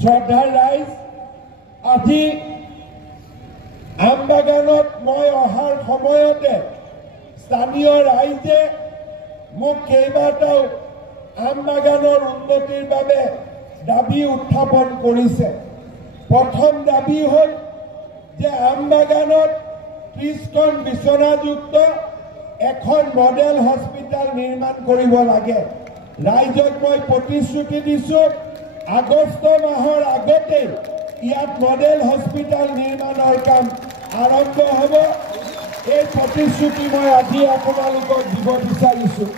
শ্ৰদ্ধাৰ ৰাইজ, আজি আমবাগানত মই অহাৰ সময়তে স্থানীয় ৰাইজে মোক কেইবাটাও আমবাগানৰ উন্নতিৰ বাবে দাবী উত্থাপন কৰিছে। প্ৰথম দাবী হ'ল যে আমবাগানত 30খন বিচনাযুক্ত এখন মডেল হস্পিটেল নিৰ্মাণ কৰিব লাগে। ৰাইজক মই প্ৰতিশ্ৰুতি দিছোঁ, আগষ্ট মাহৰ আগতে ইয়াত মডেল হস্পিটেল নিৰ্মাণৰ কাম আৰম্ভ হ'ব। এই প্ৰতিশ্ৰুতি মই আজি আপোনালোকক দিব বিচাৰিছোঁ।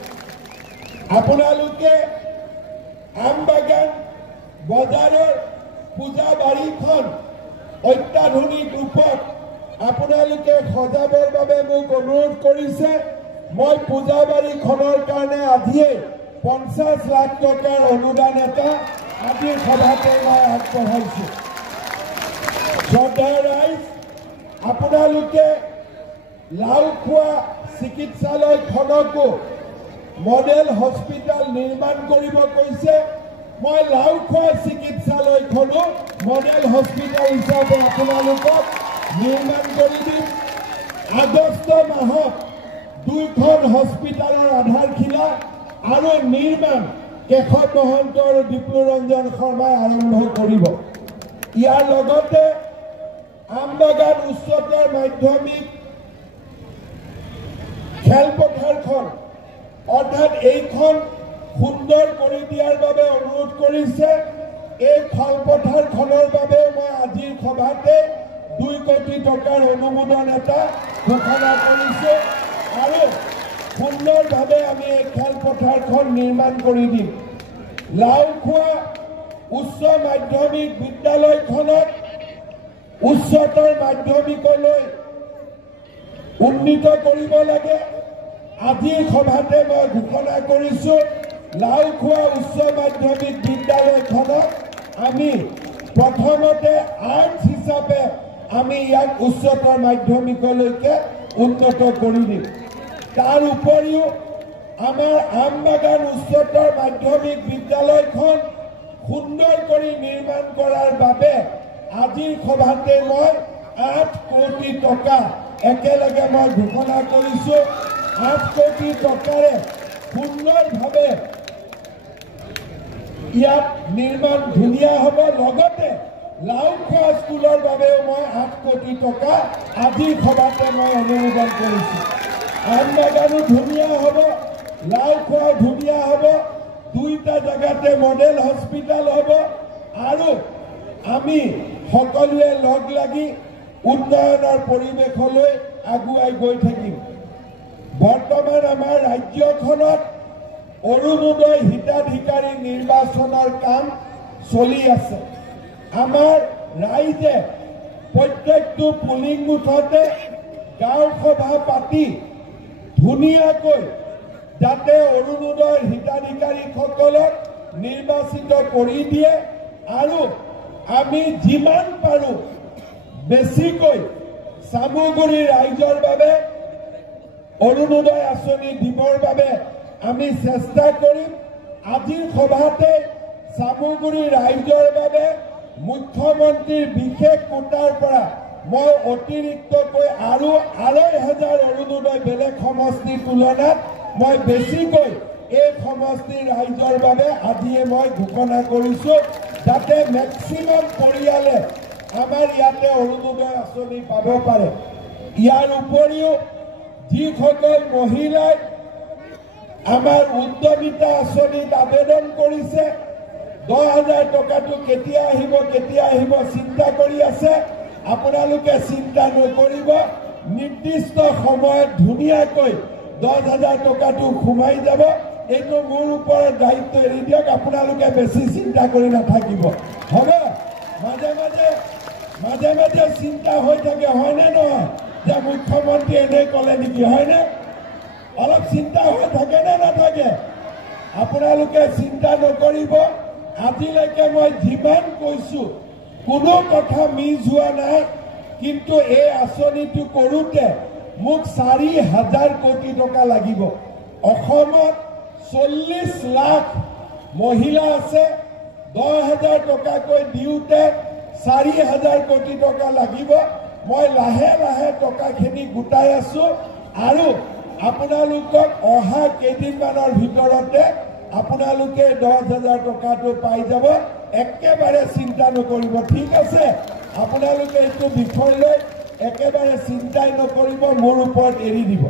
আপোনালোকে আমবাগান বজাৰৰ পূজাবাৰীখন অত্যাধুনিক ৰূপত আপোনালোকে সজাবৰ বাবে মোক অনুৰোধ কৰিছে। মই পূজাবাৰীখনৰ কাৰণে আজিয়ে 50 লাখ টকাৰ অনুদান এটা আজিৰ সভাতে মই আগবঢ়াইছোঁ। শ্ৰদ্ধাৰ ৰাইজ, আপোনালোকে লাওখোৱা চিকিৎসালয়খনকো মডেল হস্পিটেল নিৰ্মাণ কৰিব কৈছে। মই লাওখোৱা চিকিৎসালয়খনো মডেল হস্পিটেল হিচাপে আপোনালোকক নিৰ্মাণ কৰি দিম। আগষ্ট মাহত 2খন হস্পিটেলৰ আধাৰশিলা আৰু নিৰ্মাণ কেশৱ মহন্ত আৰু বিপ্লুৰঞ্জন শৰ্মাই আৰম্ভ কৰিব। ইয়াৰ লগতে আমবাগান উচ্চতৰ মাধ্যমিক খেলপথাৰখন অৰ্থাৎ এইখন সুন্দৰ কৰি দিয়াৰ বাবে অনুৰোধ কৰিছে। এই খেলপথাৰখনৰ বাবে মই আজিৰ সভাতে 2 কোটি টকাৰ অনুমোদন এটা ঘোষণা কৰিছোঁ আৰু সুন্দৰভাৱে আমি এই খেলপথাৰখন নিৰ্মাণ কৰি দিম। লাওখোৱা উচ্চ মাধ্যমিক বিদ্যালয়খনত উচ্চতৰ মাধ্যমিকলৈ উন্নীত কৰিব লাগে। আজিৰ সভাতে মই ঘোষণা কৰিছোঁ, লাওখোৱা উচ্চ মাধ্যমিক বিদ্যালয়খনক আমি প্ৰথমতে আৰ্টছ হিচাপে আমি ইয়াক উচ্চতৰ মাধ্যমিকলৈকে উন্নত কৰি দিম। তাৰ উপৰিও আমাৰ আমবাগান উচ্চতৰ মাধ্যমিক বিদ্যালয়খন সুন্দৰ কৰি নিৰ্মাণ কৰাৰ বাবে আজিৰ সভাতে মই 8 কোটি টকা একেলগে মই ঘোষণা কৰিছোঁ। 8 কোটি টকাৰে সুন্দৰভাৱে ইয়াত নিৰ্মাণ ধুনীয়া হ'ব। লগতে লাওখোৱা স্কুলৰ বাবেও মই 8 কোটি টকা আজিৰ সভাতে মই অনুমোদন কৰিছোঁ। আমবাগানো ধুনীয়া হ'ব, লাওখোৱাও ধুনীয়া হ'ব, 2টা জেগাতে মডেল হস্পিটেল হ'ব আৰু আমি সকলোৱে লগ লাগি উন্নয়নৰ পৰিৱেশলৈ আগুৱাই গৈ থাকিম। বৰ্তমান আমাৰ ৰাজ্যখনত অৰুণোদয় হিতাধিকাৰী নিৰ্বাচনৰ কাম চলি আছে। আমাৰ ৰাইজে প্ৰত্যেকটো পুলিং বুথতে গাঁও সভা পাতি ধুনীয়াকৈ যাতে অৰুণোদয় হিতাধিকাৰীসকলক নিৰ্বাচিত কৰি দিয়ে আৰু আমি যিমান পাৰোঁ বেছিকৈ চামুগুৰি ৰাইজৰ বাবে অৰুণোদয় আঁচনি দিবৰ বাবে আমি চেষ্টা কৰিম। আজিৰ সভাতে চামুগুৰি ৰাইজৰ বাবে মুখ্যমন্ত্ৰীৰ বিশেষ কোটাৰ পৰা মই অতিৰিক্তকৈ আৰু 2,500 অৰুণোদয় বেলেগ সমষ্টিৰ তুলনাত মই বেছিকৈ এই সমষ্টিৰ ৰাইজৰ বাবে আজিয়ে মই ঘোষণা কৰিছোঁ, যাতে মেক্সিমাম পৰিয়ালে আমাৰ ইয়াতে অৰুণোদয় আঁচনি পাব পাৰে। ইয়াৰ উপৰিও যিসকল মহিলাই আমাৰ উদ্যমিতা আঁচনিত আবেদন কৰিছে, 10,000 টকাটো কেতিয়া আহিব চিন্তা কৰি আছে। আপোনালোকে চিন্তা নকৰিব, নিৰ্দিষ্ট সময়ত ধুনীয়াকৈ 10,000 টকাটো সোমাই যাব। এইটো মোৰ ওপৰত দায়িত্ব এৰি দিয়ক, আপোনালোকে বেছি চিন্তা কৰি নাথাকিব, হ'ব? মাজে মাজে চিন্তা হৈ থাকে, হয়নে নহয়? যে মুখ্যমন্ত্ৰী এনে ক'লে নেকি, হয়নে? অলপ চিন্তা হৈ থাকে নে নাথাকে? আপোনালোকে চিন্তা নকৰিব। আজিলৈকে মই যিমান কৈছোঁ কোনো কথা মিছ হোৱা নাই, কিন্তু এই আঁচনিটো কৰোঁতে মোক 4,000 কোটি টকা লাগিব। অসমত 40 লাখ মহিলা আছে 10,000 টকাকৈ দিওঁতে 4,000 কোটি টকা লাগিব। মই লাহে লাহে টকাখিনি গোটাই আছো আৰু আপোনালোকক অহা কেইদিনমানৰ ভিতৰতে আপোনালোকে 10,000 টকাটো পাই যাব। একেবাৰে চিন্তা নকৰিব, ঠিক আছে? আপোনালোকে এইটো বিষয় লৈ একেবাৰে চিন্তাই নকৰিব, মোৰ ওপৰত এৰি দিব।